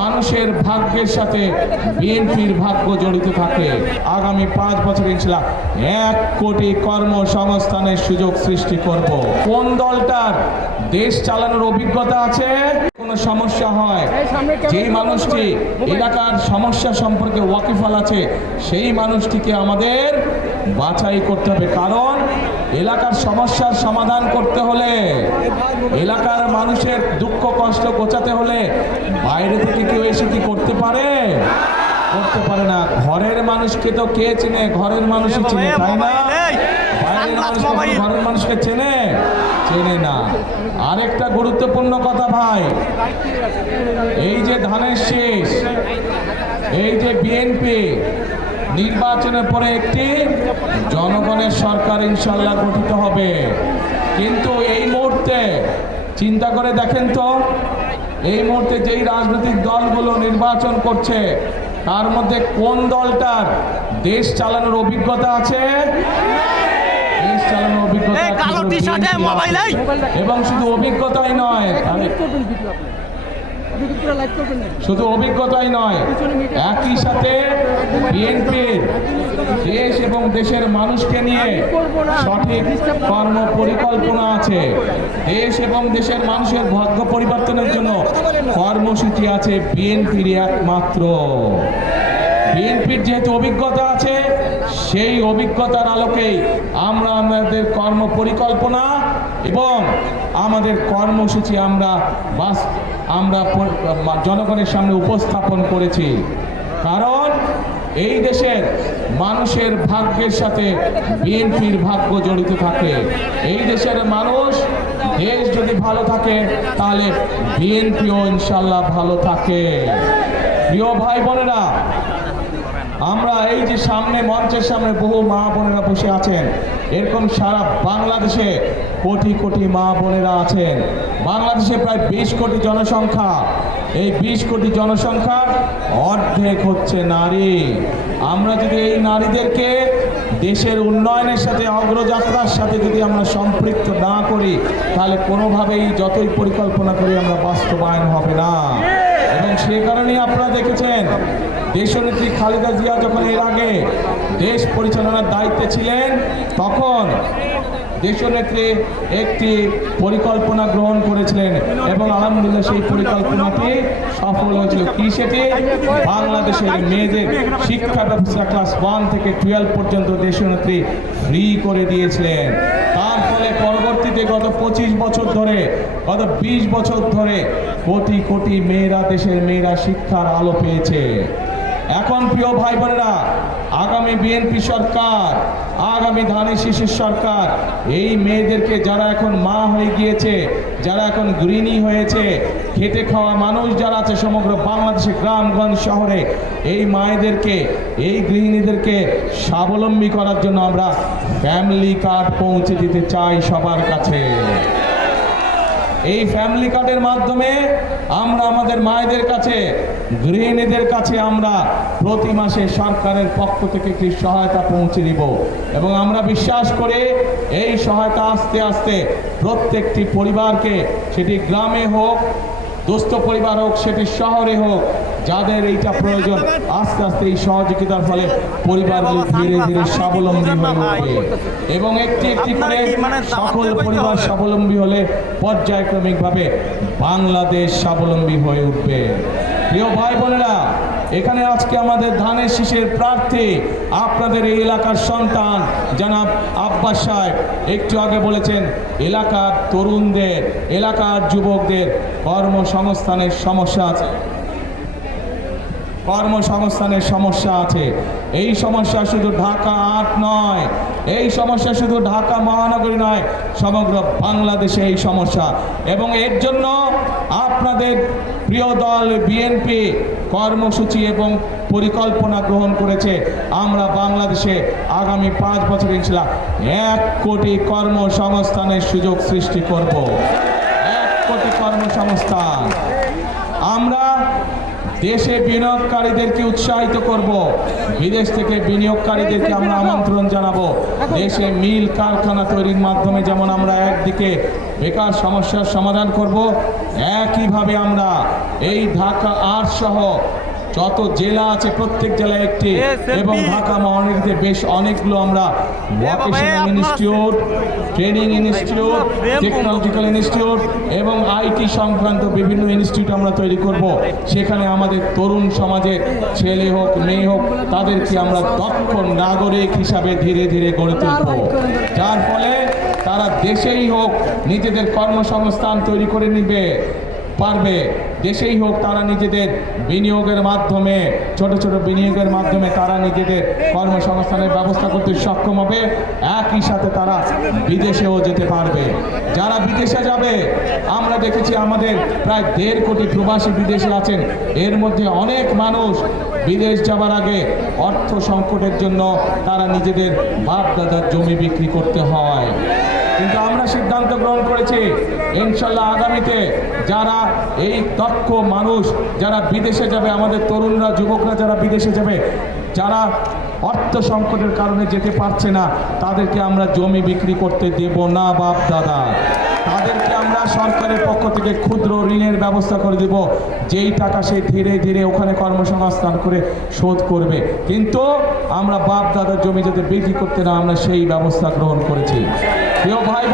মানুষের ভাগ্যের সাথে বিএনপির ভাগ্য জড়িত থাকে। আগামী 5 বছর ইনশাআল্লাহ 1 কোটি কর্মসংস্থানের সুযোগ সৃষ্টি করব। কোন দলটার দেশ চালানোর অভিজ্ঞতা আছে? কোনো সমস্যা হয়, যেই মানুষটি এলাকার সমস্যা সম্পর্কে ওয়াকিফাল আছে, সেই মানুষটিকে আমাদের বাছাই করতে হবে। কারণ এলাকার সমস্যার সমাধান করতে হলে, এলাকার মানুষের দুঃখ কষ্ট ঘোচাতে হলে বাইরে থেকে কেউ এসে কি করতে পারে? করতে পারে না। ঘরের মানুষকে তো কে চেনে? ঘরের মানুষই চেনে, তাই না? বাইরের মানুষকে ঘরের মানুষকে চেনে না। আরেকটা গুরুত্বপূর্ণ কথা ভাই, এই যে ধানের শেষ, এই যে বিএনপি নির্বাচনের পরে একটি জনগণের সরকার ইনশাল্লাহ গঠিত হবে। কিন্তু এই মুহূর্তে চিন্তা করে দেখেন তো, এই মুহূর্তে যেই রাজনৈতিক দলগুলো নির্বাচন করছে তার মধ্যে কোন দলটার দেশ চালানোর অভিজ্ঞতা আছে? দেশ চালানোর অভিজ্ঞতা এবং শুধু অভিজ্ঞতাই নয়, শুধু অভিজ্ঞতাই নয়, একই সাথে বিএনপির দেশ এবং দেশের মানুষকে নিয়ে সঠিক কর্ম পরিকল্পনা আছে। দেশ এবং দেশের মানুষের ভাগ্য পরিবর্তনের জন্য কর্মসূচি আছে বিএনপির একমাত্র। বিএনপির যেহেতু অভিজ্ঞতা আছে, সেই অভিজ্ঞতার আলোকেই আমরা আমাদের কর্ম পরিকল্পনা এবং আমাদের কর্মসূচি আমরা জনগণের সামনে উপস্থাপন করেছি। কারণ এই দেশের মানুষের ভাগ্যের সাথে বিএনপির ভাগ্য জড়িত থাকে। এই দেশের মানুষ, দেশ যদি ভালো থাকে তাহলে বিএনপিও ইনশাল্লাহ ভালো থাকে। প্রিয় ভাই বোনেরা, আমরা এই যে সামনে মঞ্চের সামনে বহু মা বোনেরা বসে আছেন, এরকম সারা বাংলাদেশে কোটি কোটি মা বোনেরা আছেন। বাংলাদেশে প্রায় 20 কোটি জনসংখ্যা। এই 20 কোটি জনসংখ্যার অর্ধেক হচ্ছে নারী। আমরা যদি এই নারীদেরকে দেশের উন্নয়নের সাথে, অগ্রযাত্রার সাথে যদি আমরা সম্পৃক্ত না করি, তাহলে কোনোভাবেই যতই পরিকল্পনা করি আমরা বাস্তবায়ন হবে না। এবং সে কারণেই আপনারা দেখেছেন দেশনেত্রী খালেদা জিয়া যখন এর আগে দেশ পরিচালনার দায়িত্বে ছিলেন, তখন দেশনেত্রী একটি পরিকল্পনা গ্রহণ করেছিলেন এবং আলহামদুলিল্লাহ সেই পরিকল্পনাটি সফল হয়েছিল। কি সেটি? বাংলাদেশের মেয়েদের শিক্ষা ব্যবস্থা ক্লাস 1 থেকে 12 পর্যন্ত দেশনেত্রী ফ্রি করে দিয়েছিলেন। তার ফলে পরবর্তীতে গত 25 বছর ধরে, গত 20 বছর ধরে কোটি কোটি মেয়েরা, দেশের মেয়েরা শিক্ষার আলো পেয়েছে। এখন প্রিয় ভাই বোনেরা, আগামী বিএনপি সরকার, আগামী ধানের শীষের সরকার এই মেয়েদেরকে, যারা এখন মা হয়ে গিয়েছে, যারা এখন গৃহিণী হয়েছে, খেটে খাওয়া মানুষ যারা আছে সমগ্র বাংলাদেশে গ্রামগঞ্জ শহরে, এই মায়েদেরকে, এই গৃহিণীদেরকে স্বাবলম্বী করার জন্য আমরা ফ্যামিলি কার্ড পৌঁছে দিতে চাই সবার কাছে। এই ফ্যামিলি কার্ডের মাধ্যমে আমরা আমাদের মায়েদের কাছে, গৃহিণীদের কাছে আমরা প্রতি মাসে সরকারের পক্ষ থেকে একটি সহায়তা পৌঁছে দিব এবং আমরা বিশ্বাস করে এই সহায়তা আস্তে আস্তে প্রত্যেকটি পরিবারকে, সেটি গ্রামে হোক, দুস্থ পরিবার হোক, সেটি শহরে হোক, যাদের এইটা প্রয়োজন, আস্তে আস্তে এই সহযোগিতার ফলে পরিবারগুলি ধীরে ধীরে স্বাবলম্বী হয়ে উঠবে এবং একটি একটি করে সকল পরিবার স্বাবলম্বী হলে পর্যায়ক্রমিকভাবে বাংলাদেশ স্বাবলম্বী হয়ে উঠবে। প্রিয় ভাই বোনেরা, এখানে আজকে আমাদের ধানের শীষের প্রার্থী, আপনাদের এই এলাকার সন্তান জনাব আব্বাস সাহেব একটু আগে বলেছেন, এলাকার তরুণদের, এলাকার যুবকদের কর্মসংস্থানের সমস্যা আছে, কর্মসংস্থানের সমস্যা আছে। এই সমস্যা শুধু ঢাকা 8 নয়, এই সমস্যা শুধু ঢাকা মহানগরী নয়, সমগ্র বাংলাদেশে এই সমস্যা। এবং এর জন্য আপনাদের প্রিয় দল বিএনপি কর্মসূচি এবং পরিকল্পনা গ্রহণ করেছে। আমরা বাংলাদেশে আগামী 5 বছর ইনশাআল্লাহ 1 কোটি কর্মসংস্থানের সুযোগ সৃষ্টি করব। 1 কোটি কর্মসংস্থান। আমরা দেশে বিনিয়োগকারীদেরকে উৎসাহিত করব, বিদেশ থেকে বিনিয়োগকারীদেরকে আমরা আমন্ত্রণ জানাবো। দেশে মিল কারখানা তৈরির মাধ্যমে যেমন আমরা একদিকে বেকার সমস্যার সমাধান করব, একইভাবে আমরা এই ঢাকা ৮ সহ যত জেলা আছে প্রত্যেক জেলায় একটি এবং ঢাকা মহানগরীতে বেশ অনেকগুলো আমরা vocational institute, training institute, technological institute এবং আইটি সংক্রান্ত বিভিন্ন ইনস্টিটিউট আমরা তৈরি করব। সেখানে আমাদের তরুণ সমাজের ছেলে হোক মেয়ে হোক তাদেরকে আমরা দক্ষ নাগরিক হিসাবে ধীরে ধীরে গড়ে তুলব, যার ফলে তারা দেশেই হোক নিজেদের কর্মসংস্থান তৈরি করে নিবে পারবে, দেশেই হোক তারা নিজেদের বিনিয়োগের মাধ্যমে ছোট ছোট বিনিয়োগের মাধ্যমে তারা নিজেদের কর্মসংস্থানের ব্যবস্থা করতে সক্ষম হবে। একই সাথে তারা বিদেশেও যেতে পারবে। যারা বিদেশে যাবে, আমরা দেখেছি আমাদের প্রায় 1.5 কোটি প্রবাসী বিদেশে আছেন। এর মধ্যে অনেক মানুষ বিদেশ যাবার আগে অর্থ সংকটের জন্য তারা নিজেদের বাপ দাদার জমি বিক্রি করতে হয়। কিন্তু আমরা সিদ্ধান্ত গ্রহণ করেছি ইনশাল্লাহ আগামীতে যারা এই দক্ষ মানুষ যারা বিদেশে যাবে, আমাদের তরুণরা যুবকরা যারা বিদেশে যাবে, যারা অর্থ সংকটের কারণে যেতে পারছে না, তাদেরকে আমরা জমি বিক্রি করতে দেব না বাপ দাদা। তাদেরকে আমরা সরকারের পক্ষ থেকে ক্ষুদ্র ঋণের ব্যবস্থা করে দেব, যেই টাকা সে ধীরে ধীরে ওখানে কর্মসংস্থান করে শোধ করবে। কিন্তু আমরা বাপ দাদার জমি যাতে বিক্রি করতে না, আমরা সেই ব্যবস্থা গ্রহণ করেছি। প্রিয় ভাই